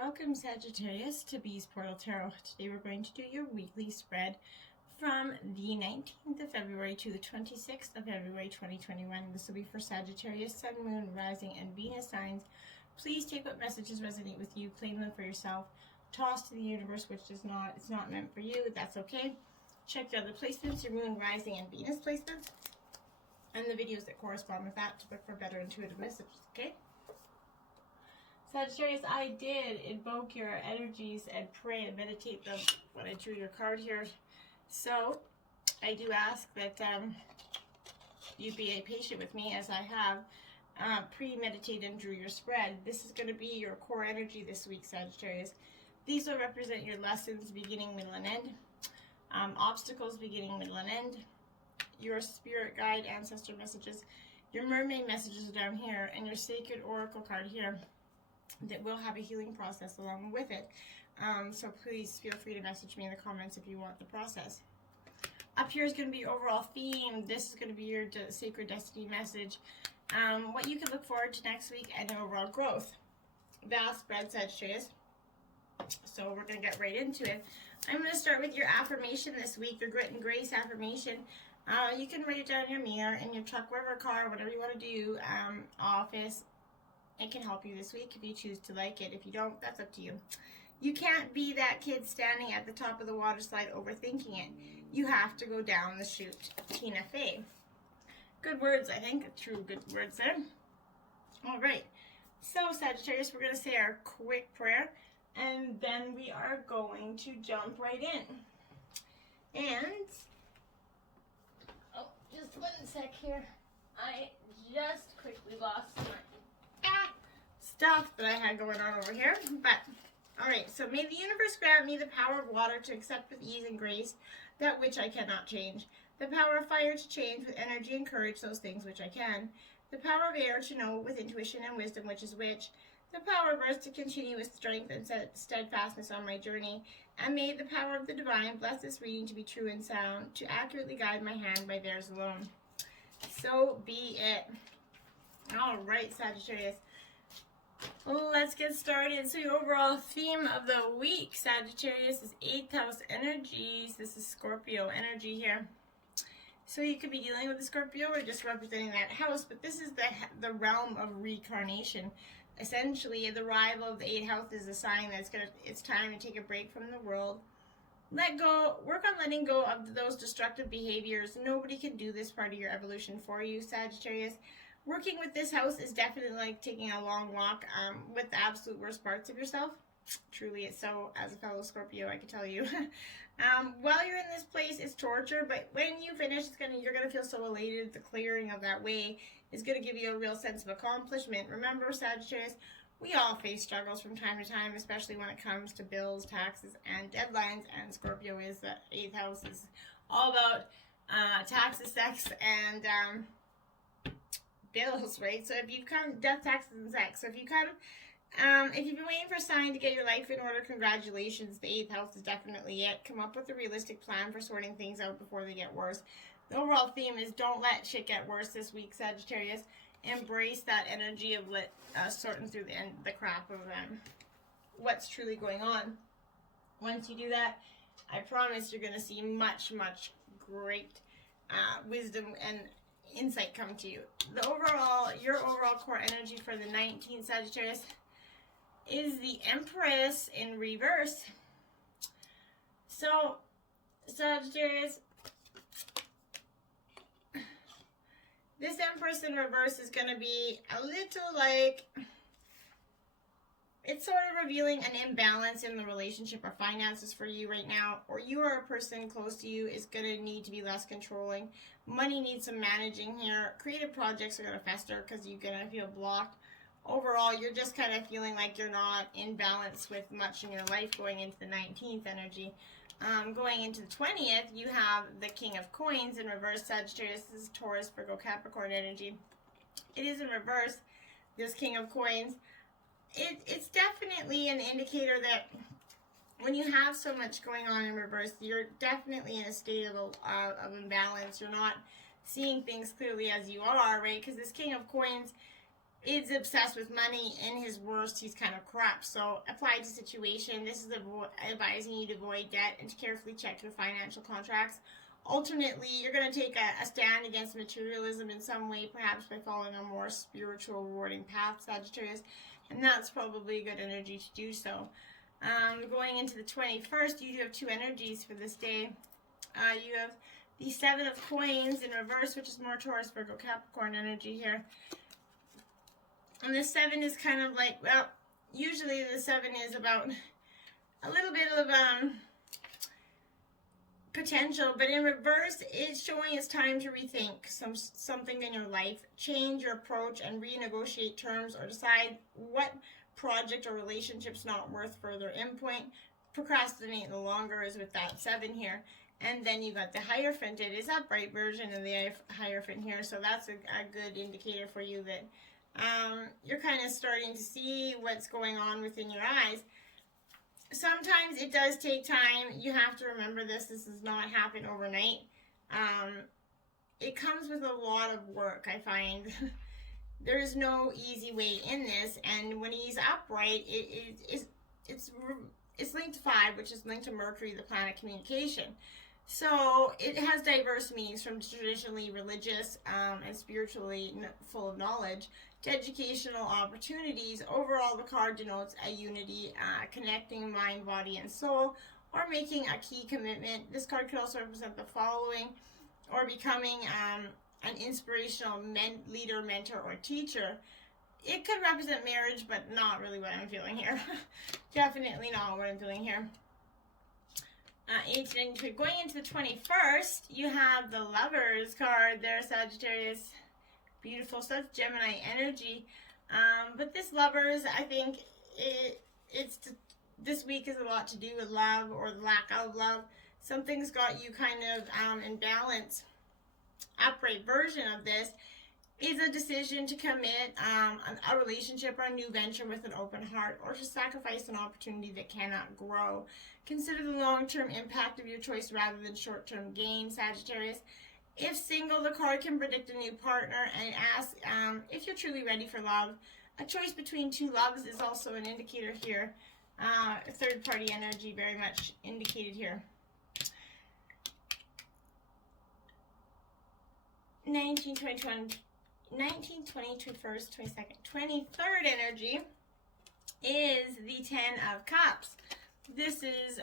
Welcome Sagittarius to Bees Portal Tarot. Today we're going to do your weekly spread from the 19th of February to the 26th of February 2021. This will be for Sagittarius, Sun, Moon, Rising, and Venus signs. Please take what messages resonate with you, claim them for yourself, toss to the universe which does not, it's not meant for you, that's okay. Check your other placements, your Moon, Rising, and Venus placements, and the videos that correspond with that to look for better intuitive messages, okay? Sagittarius, I did invoke your energies and pray and meditate them when I drew your card here. So, I do ask that you be patient with me as I have premeditated and drew your spread. This is going to be your core energy this week, Sagittarius. These will represent your lessons beginning, middle, and end. Obstacles beginning, middle, and end. Your spirit guide, ancestor messages. Your mermaid messages are down here. And your sacred oracle card here that will have a healing process along with it. So please feel free to message me in the comments if you want the process. Up here is going to be your overall theme. This is going to be your sacred destiny message. What you can look forward to next week and overall growth. Vast spread, Sagittarius. So we're going to get right into it. I'm going to start with your affirmation this week, your grit and grace affirmation. You can write it down in your mirror, in your truck, wherever, car, whatever you want to do, office. It can help you this week if you choose to like it. If you don't, that's up to you. You can't be that kid standing at the top of the water slide overthinking it. You have to go down the chute. Tina Fey. Good words, I think. True good words there. All right. So, Sagittarius, we're going to say our quick prayer, and then we are going to jump right in. And, just 1 sec here. I just quickly lost my stuff that I had going on over here, but alright, so may the universe grant me the power of water to accept with ease and grace that which I cannot change, the power of fire to change with energy and courage those things which I can, the power of air to know with intuition and wisdom which is which, the power of earth to continue with strength and steadfastness on my journey, and may the power of the divine bless this reading to be true and sound, to accurately guide my hand by theirs alone. So be it. Alright, Sagittarius. Let's get started. So your overall theme of the week, Sagittarius, is 8th house energies. This is Scorpio energy here. So you could be dealing with a Scorpio or just representing that house, but this is the realm of reincarnation. Essentially, the arrival of the 8th house is a sign that it's time to take a break from the world. Let go, work on letting go of those destructive behaviors. Nobody can do this part of your evolution for you, Sagittarius. Working with this house is definitely like taking a long walk with the absolute worst parts of yourself. Truly, it's so, as a fellow Scorpio, I can tell you. While you're in this place, it's torture, but when you finish, you're gonna feel so elated. The clearing of that way is gonna give you a real sense of accomplishment. Remember, Sagittarius, we all face struggles from time to time, especially when it comes to bills, taxes, and deadlines. And Scorpio is the 8th house is all about taxes, sex, and bills, right? So if you've come, death, taxes, and sex. So if you've been waiting for a sign to get your life in order, congratulations. The 8th house is definitely it. Come up with a realistic plan for sorting things out before they get worse. The overall theme is don't let shit get worse this week, Sagittarius. Embrace that energy of sorting through the crap of what's truly going on. Once you do that, I promise you're going to see much, much great wisdom and insight come to you. Your overall core energy for the 19th, Sagittarius, is the Empress in reverse. So, Sagittarius, this Empress in reverse is going to be a little like, it's sort of revealing an imbalance in the relationship or finances for you right now, or you or a person close to you is going to need to be less controlling. Money needs some managing here. Creative projects are going to fester because you're going to feel blocked. Overall, you're just kind of feeling like you're not in balance with much in your life going into the 19th energy. Going into the 20th, you have the King of Coins in reverse, Sagittarius. This is Taurus, Virgo, Capricorn energy. It is in reverse, this King of Coins. It's definitely an indicator that when you have so much going on in reverse, you're definitely in a state of imbalance. You're not seeing things clearly as you are, right? Because this King of Coins is obsessed with money. In his worst, he's kind of corrupt. So apply to situation. This is advising you to avoid debt and to carefully check your financial contracts. Alternately, you're going to take a stand against materialism in some way, perhaps by following a more spiritual, rewarding path, Sagittarius. And that's probably a good energy to do so. Going into the 21st, you do have two energies for this day. You have the Seven of Coins in reverse, which is more Taurus, Virgo, Capricorn energy here. And the 7 is kind of like, well, usually the 7 is about a little bit of potential, but in reverse, it's showing it's time to rethink something in your life, change your approach, and renegotiate terms, or decide what project or relationship's not worth further input. Procrastinate no longer is with that 7 here. And then you got the Hierophant. It is upright version of the Hierophant here, so that's a good indicator for you that you're kind of starting to see what's going on within your eyes. Sometimes it does take time. You have to remember this. This does not happen overnight. It comes with a lot of work, I find. There is no easy way in this. And when he's upright, it's linked to 5, which is linked to Mercury, the planet communication. So it has diverse meanings, from traditionally religious and spiritually full of knowledge to educational opportunities. Overall, the card denotes a unity, connecting mind, body, and soul, or making a key commitment. This card could also represent the following, or becoming an inspirational leader, mentor, or teacher. It could represent marriage, but not really what I'm feeling here. Definitely not what I'm feeling here. Going into the 21st, you have the Lovers card there, Sagittarius. Beautiful. So that's Gemini energy. But this Lovers, I think this week is a lot to do with love or the lack of love. Something's got you kind of in balance. Upright version of this is a decision to commit a relationship or a new venture with an open heart, or to sacrifice an opportunity that cannot grow. Consider the long-term impact of your choice rather than short-term gain, Sagittarius. If single, the card can predict a new partner and ask if you're truly ready for love. A choice between two loves is also an indicator here. Third-party energy very much indicated here. 19, 20, 21st, 22nd, 23rd energy is the 10 of Cups. This is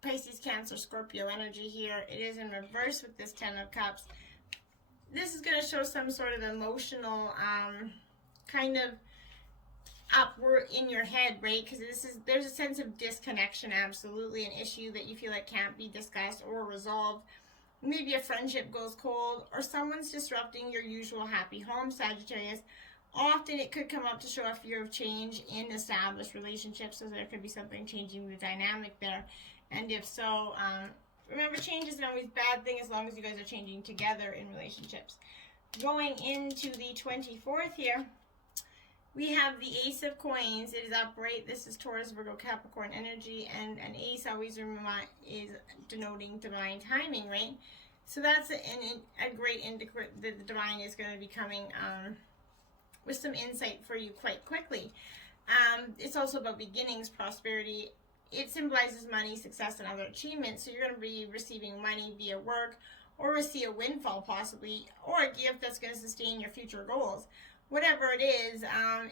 Pisces, Cancer, Scorpio energy here. It is in reverse with this 10 of Cups. This is going to show some sort of emotional kind of upward in your head, right? Because there's a sense of disconnection, absolutely, an issue that you feel like can't be discussed or resolved. Maybe a friendship goes cold, or someone's disrupting your usual happy home, Sagittarius. Often it could come up to show a fear of change in established relationships, so there could be something changing the dynamic there. And if so, remember, change isn't always a bad thing as long as you guys are changing together in relationships. Going into the 24th here, we have the Ace of Coins. It is upright. This is Taurus, Virgo, Capricorn energy, and an ace always is denoting divine timing, right? So that's a great indicator that the divine is going to be coming with some insight for you quite quickly. It's also about beginnings, prosperity. It symbolizes money, success, and other achievements. So you're going to be receiving money via work, or receive a windfall possibly, or a gift that's going to sustain your future goals. Whatever it is,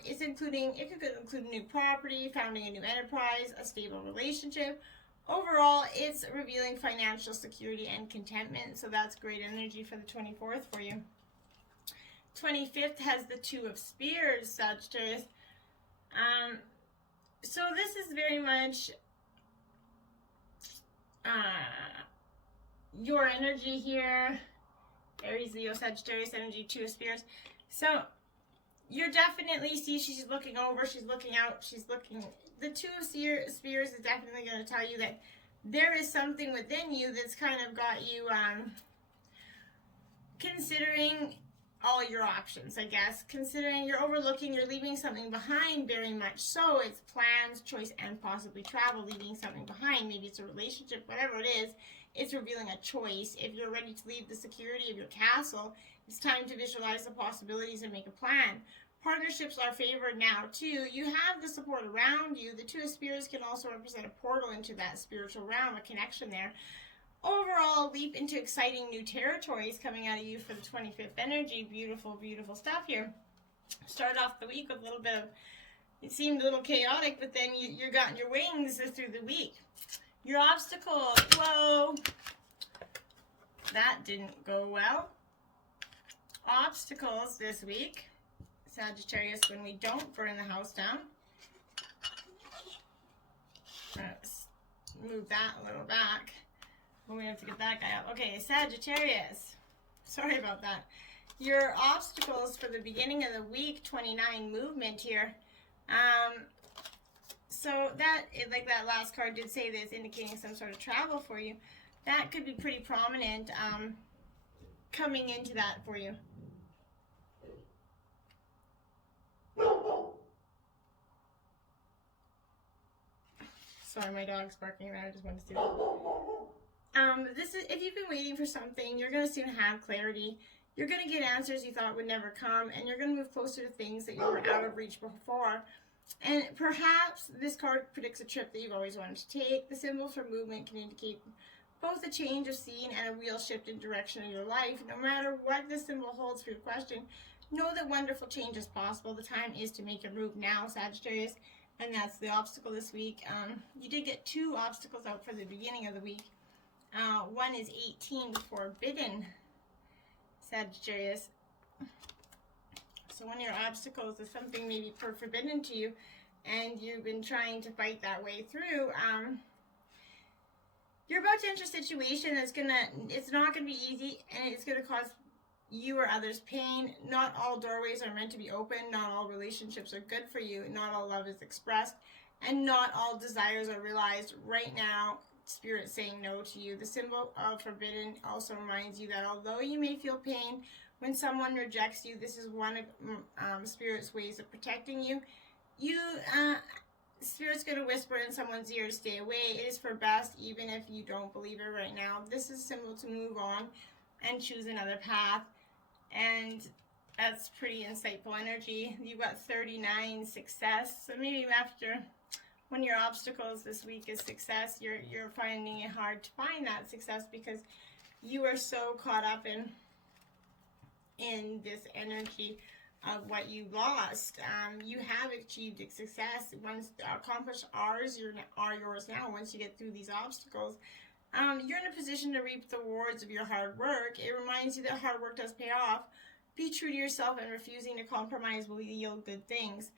it could include new property, founding a new enterprise, a stable relationship. Overall, it's revealing financial security and contentment. So that's great energy for the 24th for you. 25th has the 2 of Spears, Sagittarius. So this is very much your energy here. Aries, Leo, Sagittarius energy, 2 of Spears. So you're definitely, she's looking over, she's looking out, she's looking. The 2 of Spears is definitely going to tell you that there is something within you that's kind of got you considering all your options, I guess. Considering you're overlooking, you're leaving something behind very much so. It's plans, choice, and possibly travel, leaving something behind. Maybe it's a relationship, whatever it is. It's revealing a choice. If you're ready to leave the security of your castle, it's time to visualize the possibilities and make a plan. Partnerships are favored now too. You have the support around you. The Two of Spears can also represent a portal into that spiritual realm, a connection there. Overall, leap into exciting new territories coming out of you for the 25th energy. Beautiful, beautiful stuff here. Start off the week with a little bit of, it seemed a little chaotic, but then you got your wings through the week. Your obstacles, whoa, that didn't go well. Obstacles this week, Sagittarius, when we don't burn the house down. Let's move that a little back. Well, we have to get that guy up. Okay, Sagittarius. Sorry about that. Your obstacles for the beginning of the week, 29 movement here. So that, like that last card did say that it's indicating some sort of travel for you. That could be pretty prominent coming into that for you. Sorry, my dog's barking around. I just wanted to see that. This is, if you've been waiting for something, you're going to soon have clarity. You're going to get answers you thought would never come, and you're going to move closer to things that you were out of reach before. And perhaps this card predicts a trip that you've always wanted to take. The symbols for movement can indicate both a change of scene and a real shift in direction of your life. No matter what this symbol holds for your question, know that wonderful change is possible. The time is to make a move now, Sagittarius. And that's the obstacle this week. You did get 2 obstacles out for the beginning of the week. One is 18, forbidden, Sagittarius. So one of your obstacles is something maybe forbidden to you, and you've been trying to fight that way through. You're about to enter a situation that's it's not gonna be easy, and it's gonna cause you or others pain. Not all doorways are meant to be open. Not all relationships are good for you. Not all love is expressed, and not all desires are realized. Right now, Spirit saying no to you. The symbol of forbidden also reminds you that although you may feel pain when someone rejects you, this is one of Spirit's ways of protecting you. Spirit's going to whisper in someone's ear to stay away. It is for best, even if you don't believe it right now. This is a symbol to move on and choose another path. And that's pretty insightful energy. You've got 39 success. So maybe after one of your obstacles this week is success, you're finding it hard to find that success because you are so caught up in this energy of what you lost. You have achieved success. Once accomplished are yours now. Once you get through these obstacles, you're in a position to reap the rewards of your hard work. It reminds you that hard work does pay off. Be true to yourself, and refusing to compromise will yield good things.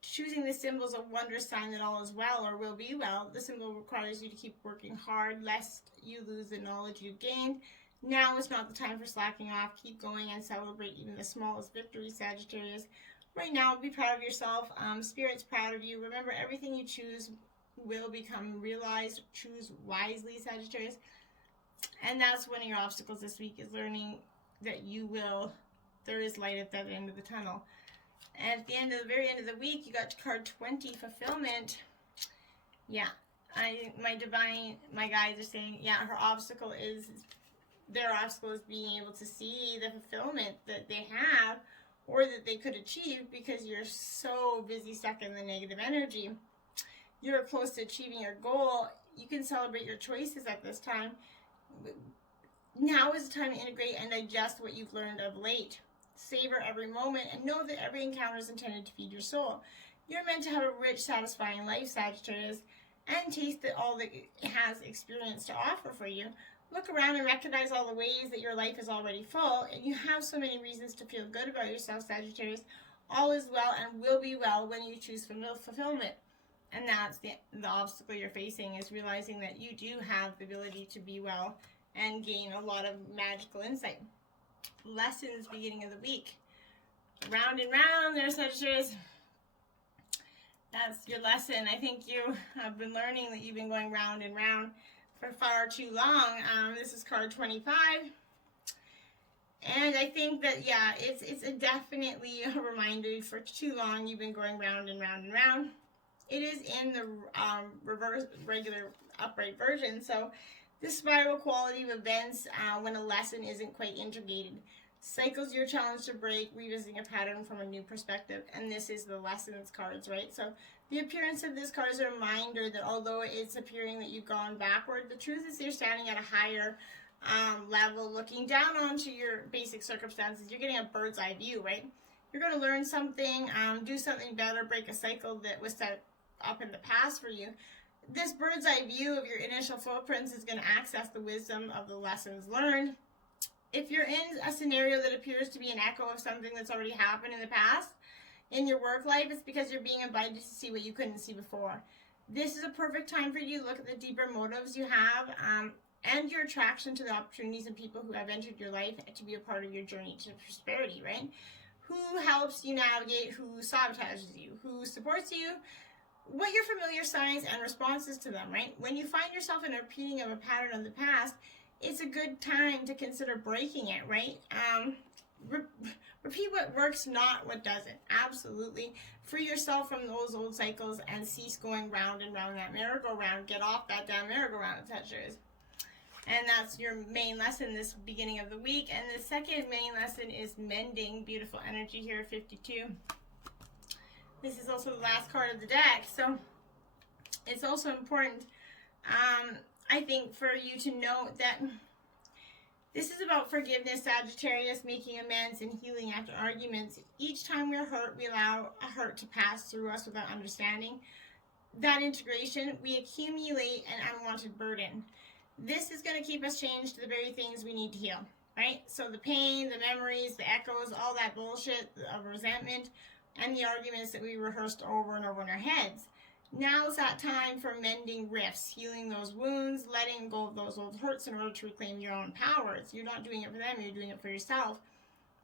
Choosing the symbol is a wondrous sign that all is well or will be well. The symbol requires you to keep working hard, lest you lose the knowledge you've gained. Now is not the time for slacking off. Keep going and celebrate even the smallest victories, Sagittarius. Right now, be proud of yourself. Spirit's proud of you. Remember, everything you choose will become realized. Choose wisely, Sagittarius. And that's one of your obstacles this week, is learning that there is light at that end of the tunnel. And at the very end of the week, you got card 20, fulfillment. Yeah, my guides are saying, yeah, their obstacle is being able to see the fulfillment that they have or that they could achieve because you're so busy stuck in the negative energy. You're close to achieving your goal. You can celebrate your choices at this time. Now is the time to integrate and digest what you've learned of late. Savor every moment and know that every encounter is intended to feed your soul. You're meant to have a rich, satisfying life, Sagittarius, and taste all that it has experience to offer for you. Look around and recognize all the ways that your life is already full, and you have so many reasons to feel good about yourself, Sagittarius. All is well and will be well when you choose fulfillment. And that's the obstacle you're facing, is realizing that you do have the ability to be well and gain a lot of magical insight. Lessons beginning of the week. Round and round there, Sagittarius. That's your lesson. I think you have been learning that you've been going round and round for far too long. This is card 25. And I think that, yeah, it's definitely a reminder for too long you've been going round and round and round. It is in the reverse regular upright version. So this spiral quality of events when a lesson isn't quite integrated. Cycles you're challenged to break, revisiting a pattern from a new perspective. And this is the lessons cards, right? So the appearance of this card is a reminder that although it's appearing that you've gone backward, the truth is you're standing at a higher level, looking down onto your basic circumstances. You're getting a bird's eye view, right? You're going to learn something, do something better, break a cycle that was set up in the past for you. This bird's eye view of your initial footprints is going to access the wisdom of the lessons learned. If you're in a scenario that appears to be an echo of something that's already happened in the past in your work life, it's because you're being invited to see what you couldn't see before. This is a perfect time for you to look at the deeper motives you have and your attraction to the opportunities and people who have entered your life to be a part of your journey to prosperity, right? Who helps you navigate, who sabotages you, who supports you, what your familiar signs and responses to them, right? When you find yourself in a repeating of a pattern of the past, it's a good time to consider breaking it, right? Repeat what works, not what doesn't. Absolutely. Free yourself from those old cycles and cease going round and round that merry-go-round. Get off that damn merry-go-round, Sagittarius. And that's your main lesson this beginning of the week. And the second main lesson is mending. Beautiful energy here, 52. This is also the last card of the deck. So it's also important, I think, for you to note that this is about forgiveness, Sagittarius, making amends and healing after arguments. Each time we're hurt, we allow a hurt to pass through us without understanding that integration. We accumulate an unwanted burden. This is going to keep us chained to the very things we need to heal, right? So the pain, the memories, the echoes, all that bullshit of resentment, and the arguments that we rehearsed over and over in our heads. Now is that time for mending rifts, healing those wounds, letting go of those old hurts in order to reclaim your own power. You're not doing it for them, you're doing it for yourself.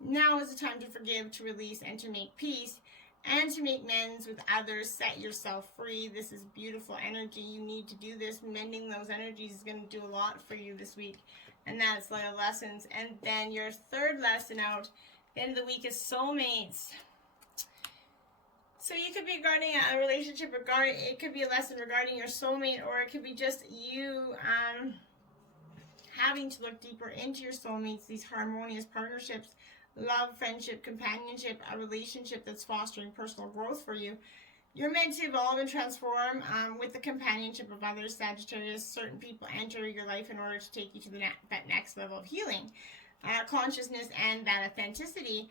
Now is the time to forgive, to release, and to make peace, and to make amends with others. Set yourself free. This is beautiful energy. You need to do this. Mending those energies is going to do a lot for you this week. And that's Light of Lessons. And then your third lesson out, the end of the week, is soulmates. So you could be regarding a relationship, it could be a lesson regarding your soulmate, or it could be just you having to look deeper into your soulmates, these harmonious partnerships, love, friendship, companionship, a relationship that's fostering personal growth for you. You're meant to evolve and transform with the companionship of others, Sagittarius. Certain people enter your life in order to take you to that next level of healing, consciousness, and that authenticity.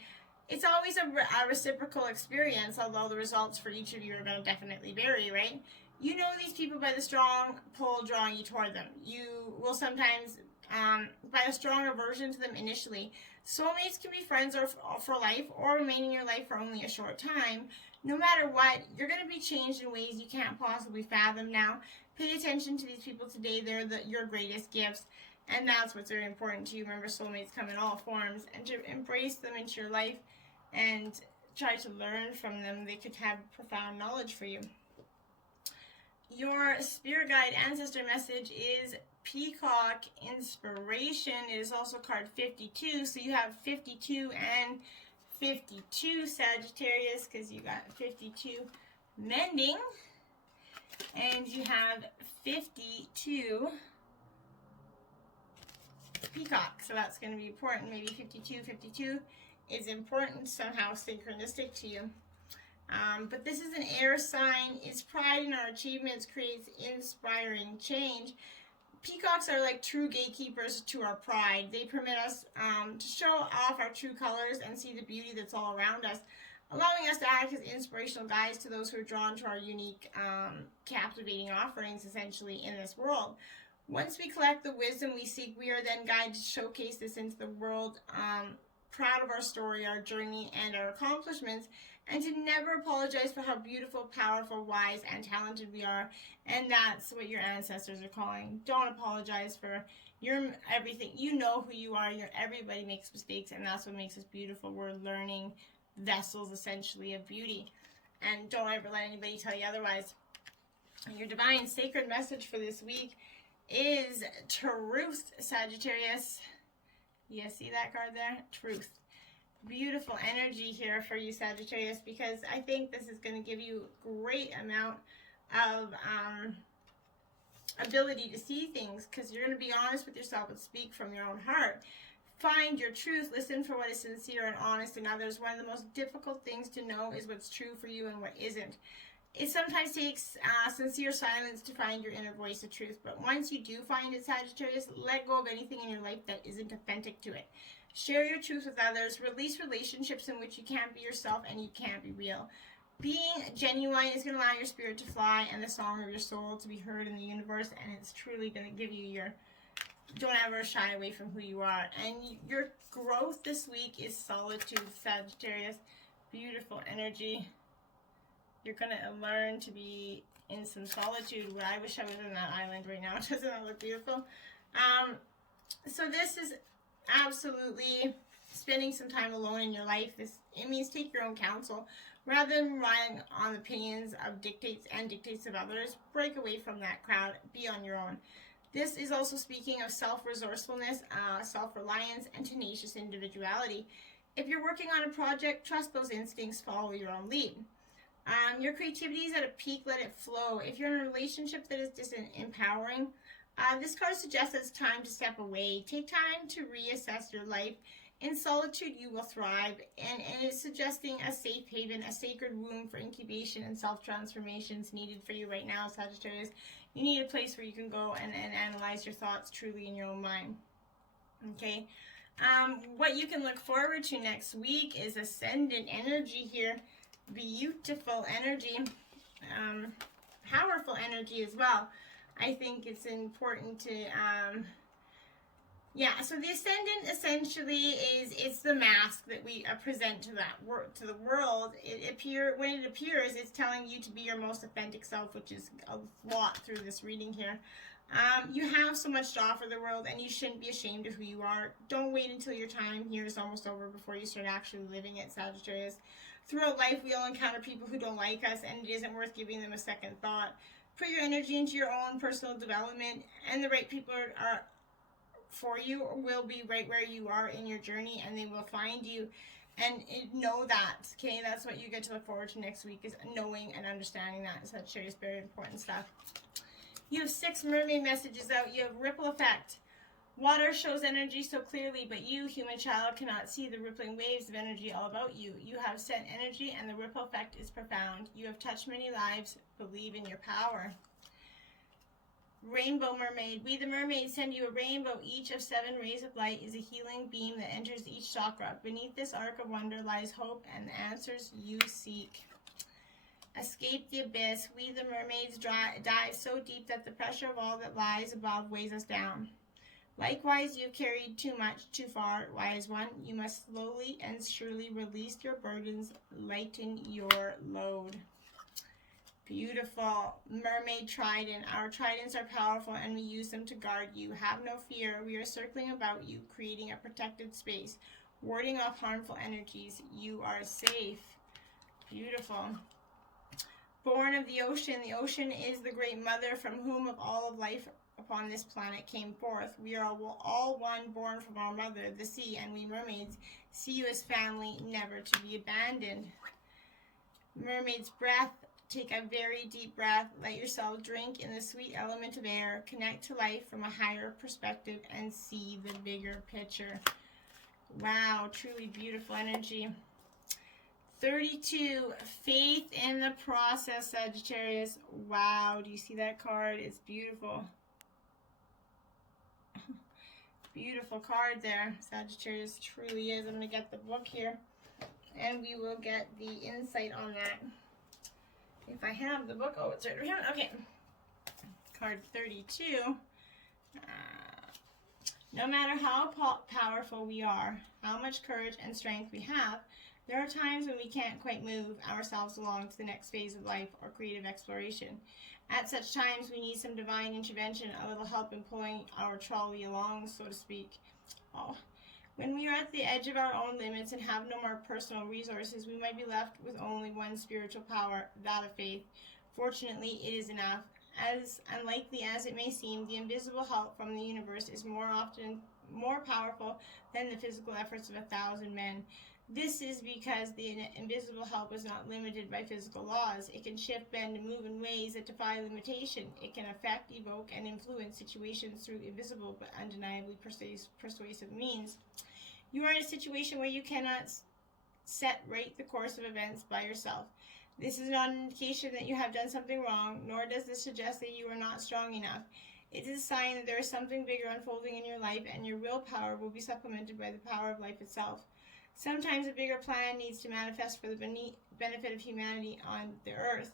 It's always a reciprocal experience, although the results for each of you are going to definitely vary, right? You know these people by the strong pull drawing you toward them. You will sometimes, by a strong aversion to them initially. Soulmates can be friends for life or remain in your life for only a short time. No matter what, you're going to be changed in ways you can't possibly fathom now. Pay attention to these people today. They're your greatest gifts. And that's what's very important to you. Remember, soulmates come in all forms. And to embrace them into your life and try to learn from them. They could have profound knowledge for you. Your spirit guide ancestor message is Peacock Inspiration. It is also card 52. So you have 52 and 52, Sagittarius, because you got 52 mending. And you have 52 Peacock. So that's going to be important. Maybe 52 is important, somehow synchronistic to you. But this is an air sign. Its pride in our achievements creates inspiring change. Peacocks are like true gatekeepers to our pride. They permit us to show off our true colors and see the beauty that's all around us, allowing us to act as inspirational guides to those who are drawn to our unique, captivating offerings, essentially, in this world. Once we collect the wisdom we seek, we are then guided to showcase this into the world, proud of our story, our journey, and our accomplishments, and to never apologize for how beautiful, powerful, wise, and talented we are. And that's what your ancestors are calling. Don't apologize for your everything. You know who you are. Everybody makes mistakes, and that's what makes us beautiful. We're learning vessels, essentially, of beauty. And don't ever let anybody tell you otherwise. Your divine sacred message for this week is truth, Sagittarius. You see that card there? Truth. Beautiful energy here for you, Sagittarius, because I think this is going to give you a great amount of ability to see things, because you're going to be honest with yourself and speak from your own heart. Find your truth. Listen for what is sincere and honest in others. One of the most difficult things to know is what's true for you and what isn't. It sometimes takes sincere silence to find your inner voice of truth. But once you do find it, Sagittarius, let go of anything in your life that isn't authentic to it. Share your truth with others. Release relationships in which you can't be yourself and you can't be real. Being genuine is going to allow your spirit to fly and the song of your soul to be heard in the universe. And it's truly going to give you your... Don't ever shy away from who you are. And your growth this week is solitude, Sagittarius. Beautiful energy. You're going to learn to be in some solitude. I wish I was in that island right now. Doesn't that look beautiful? So this is absolutely spending some time alone in your life. It means take your own counsel. Rather than relying on the opinions of dictates of others, break away from that crowd. Be on your own. This is also speaking of self-resourcefulness, self-reliance, and tenacious individuality. If you're working on a project, trust those instincts, follow your own lead. Your creativity is at a peak, let it flow. If you're in a relationship that is disempowering, this card suggests it's time to step away. Take time to reassess your life. In solitude, you will thrive, and it's suggesting a safe haven, a sacred womb for incubation and self-transformations needed for you right now, Sagittarius. You need a place where you can go and analyze your thoughts truly in your own mind. Okay? What you can look forward to next week is ascendant energy here. Beautiful energy. Powerful energy as well. I think it's important to... so the ascendant essentially it's the mask that we present to the world. When it appears, it's telling you to be your most authentic self, which is a lot through this reading here. You have so much to offer the world, and you shouldn't be ashamed of who you are. Don't wait until your time here is almost over before you start actually living it, Sagittarius. Throughout life, we all encounter people who don't like us, and it isn't worth giving them a second thought. Put your energy into your own personal development, and the right people are for you will be right where you are in your journey, and they will find you. And know that, okay? That's what you get to look forward to next week, is knowing and understanding that. So that's very important stuff. You have 6 mermaid messages out. You have ripple effect. Water shows energy so clearly, but you, human child, cannot see the rippling waves of energy all about you. You have sent energy, and the ripple effect is profound. You have touched many lives. Believe in your power. Rainbow mermaid. We the mermaids send you a rainbow. Each of 7 rays of light is a healing beam that enters each chakra. Beneath this arc of wonder lies hope and the answers you seek. Escape the abyss. We the mermaids dive so deep that the pressure of all that lies above weighs us down. Likewise, you have carried too much, too far. Wise one, you must slowly and surely release your burdens. Lighten your load. Beautiful. Mermaid trident. Our tridents are powerful, and we use them to guard you. Have no fear. We are circling about you, creating a protected space, warding off harmful energies. You are safe. Beautiful. Born of the ocean. The ocean is the great mother from whom of all of life upon this planet came forth. We are all one, born from our mother, the sea, and we mermaids see you as family, never to be abandoned. Mermaid's breath. Take a very deep breath. Let yourself drink in the sweet element of air. Connect to life from a higher perspective and see the bigger picture. Wow, truly beautiful energy. 32, faith in the process, Sagittarius. Wow, do you see that card? It's beautiful. Beautiful card there. Sagittarius truly is. I'm going to get the book here, and we will get the insight on that. If I have the book, oh, it's right here. Okay. Card 32. No matter how powerful we are, how much courage and strength we have, there are times when we can't quite move ourselves along to the next phase of life or creative exploration. At such times, we need some divine intervention, a little help in pulling our trolley along, so to speak. Oh. When we are at the edge of our own limits and have no more personal resources, we might be left with only one spiritual power, that of faith. Fortunately, it is enough. As unlikely as it may seem, the invisible help from the universe is more often more powerful than the physical efforts of 1,000 men. This is because the invisible help is not limited by physical laws. It can shift, bend, and move in ways that defy limitation. It can affect, evoke, and influence situations through invisible but undeniably persuasive means. You are in a situation where you cannot set right the course of events by yourself. This is not an indication that you have done something wrong, nor does this suggest that you are not strong enough. It is a sign that there is something bigger unfolding in your life, and your willpower will be supplemented by the power of life itself. Sometimes a bigger plan needs to manifest for the benefit of humanity on the earth.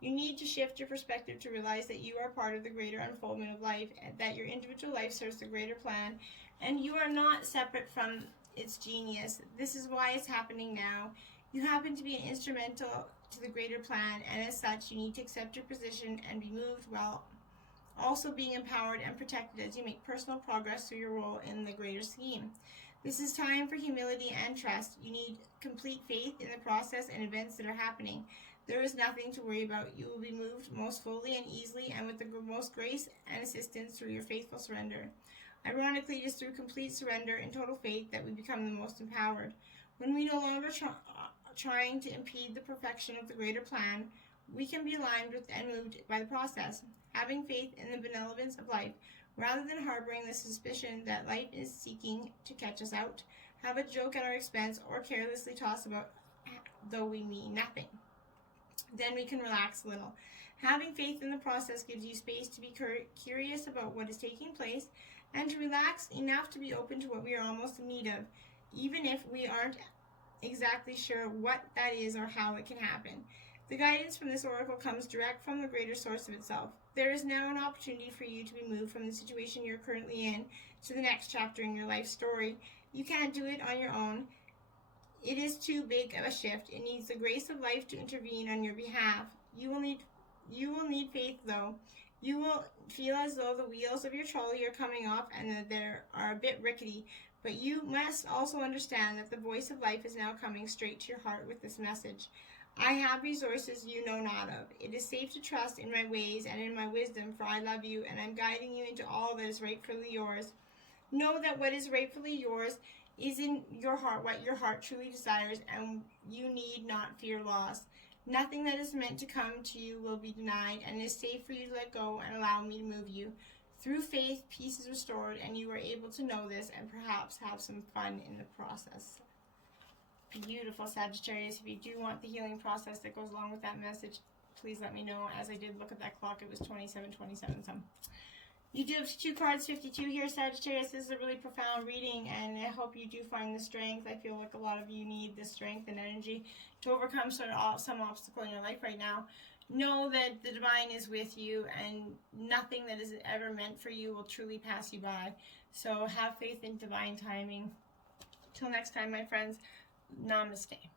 You need to shift your perspective to realize that you are part of the greater unfoldment of life, and that your individual life serves the greater plan, and you are not separate from its genius. This is why it's happening now. You happen to be an instrumental to the greater plan, and as such, you need to accept your position and be moved while also being empowered and protected as you make personal progress through your role in the greater scheme. This is time for humility and trust. You need complete faith in the process and events that are happening. There is nothing to worry about. You will be moved most fully and easily and with the most grace and assistance through your faithful surrender. Ironically, it is through complete surrender and total faith that we become the most empowered. When we no longer trying to impede the perfection of the greater plan, we can be aligned with and moved by the process, having faith in the benevolence of life, rather than harboring the suspicion that life is seeking to catch us out, have a joke at our expense, or carelessly toss about though we mean nothing. Then we can relax a little. Having faith in the process gives you space to be curious about what is taking place, and to relax enough to be open to what we are almost in need of, even if we aren't exactly sure what that is or how it can happen. The guidance from this oracle comes direct from the greater source of itself. There is now an opportunity for you to be moved from the situation you're currently in to the next chapter in your life story. You can't do it on your own. It is too big of a shift. It needs the grace of life to intervene on your behalf. You will need faith, though. You will feel as though the wheels of your trolley are coming off and that they are a bit rickety, but you must also understand that the voice of life is now coming straight to your heart with this message. I have resources you know not of. It is safe to trust in my ways and in my wisdom, for I love you, and I'm guiding you into all that is rightfully yours. Know that what is rightfully yours is in your heart, what your heart truly desires, and you need not fear loss. Nothing that is meant to come to you will be denied, and it is safe for you to let go and allow me to move you. Through faith, peace is restored, and you are able to know this and perhaps have some fun in the process. Beautiful, Sagittarius. If you do want the healing process that goes along with that message, please let me know. As I did look at that clock, it was 27:27 some. You do have 2 cards, 52 here, Sagittarius. This is a really profound reading, and I hope you do find the strength. I feel like a lot of you need the strength and energy to overcome some obstacle in your life right now. Know that the divine is with you, and nothing that is ever meant for you will truly pass you by. So have faith in divine timing. Till next time, my friends, namaste.